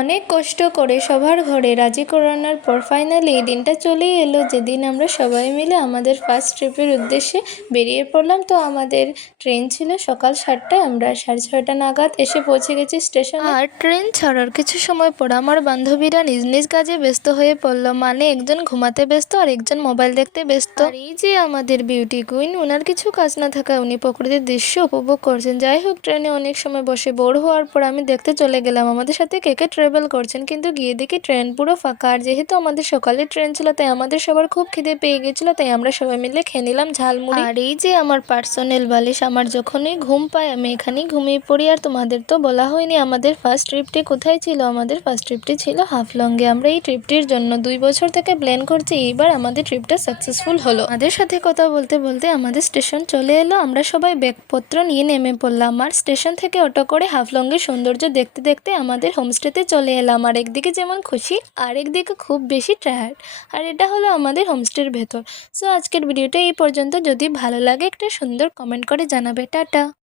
অনেক কষ্ট করে সবার ঘরে রাজি করানোর পর ফাইনালি এই দিনটা চলেই এলো, যেদিন আমরা সবাই মিলে আমাদের ফার্স্ট ট্রিপের উদ্দেশ্যে বেরিয়ে পড়লাম। তো আমাদের ট্রেন ছিল সকাল 7টায়, আমরা 6:30 নাগাদ এসে পৌঁছে গেছি স্টেশনে। আর ট্রেন ছাড়ার কিছু সময় পর আমার বান্ধবীরা নিজ নিজ কাজে ব্যস্ত হয়ে পড়লো, মানে একজন ঘুমাতে ব্যস্ত আর একজন মোবাইল দেখতে ব্যস্ত। আর এই যে আমাদের বিউটি কুইন, ওনার কিছু কাজ না থাকায় উনি প্রকৃতির দৃশ্য উপভোগ করছেন। যাই হোক, ট্রেনে অনেক সময় বসে বোর হওয়ার পর আমি দেখতে চলে গেলাম আমাদের সাথে কে কে ট্রাভেল করছেন, কিন্তু গিয়ে দেখি ট্রেন পুরো ফাঁকা। আর যেহেতু আমাদের সকালে ট্রেন ছিল তাই আমাদের সবার খুব খিদে পেয়ে গেছিল, তাই আমরা সবাই মিলে খেয়ে নিলাম ঝালমুড়ি। আর এই যে আমার পার্সোনাল বালিশ, আমার যখনই ঘুম পায় আমি এখানেই ঘুমিয়ে পড়ি। আর তোমাদের তো বলা হয়নি আমাদের ফার্স্ট ট্রিপটি কোথায় ছিল। আমাদের ফার্স্ট ট্রিপটি ছিল হাফলংয়ে। আমরা এই ট্রিপটির জন্য 2 বছর থেকে প্ল্যান করছি, এইবার আমাদের ট্রিপটা সাকসেসফুল হলো। আমাদের সাথে কথা বলতে বলতে আমাদের স্টেশন চলে এলো, আমরা সবাই ব্যাগপত্র নিয়ে নেমে পড়লাম। আর স্টেশন থেকে অটো করে হাফলংয়ের সৌন্দর্য দেখতে দেখতে আমাদের হোমস্টেতে চলে এলাম। আর একদিকে যেমন খুশি আর একদিকে খুব বেশি টায়ার্ড। আর এটা হলো আমাদের হোমস্টের ভেতর। সো আজকের ভিডিওটা এই পর্যন্ত। যদি ভালো লাগে একটা সুন্দর কমেন্ট করে জানাবে। টাটা।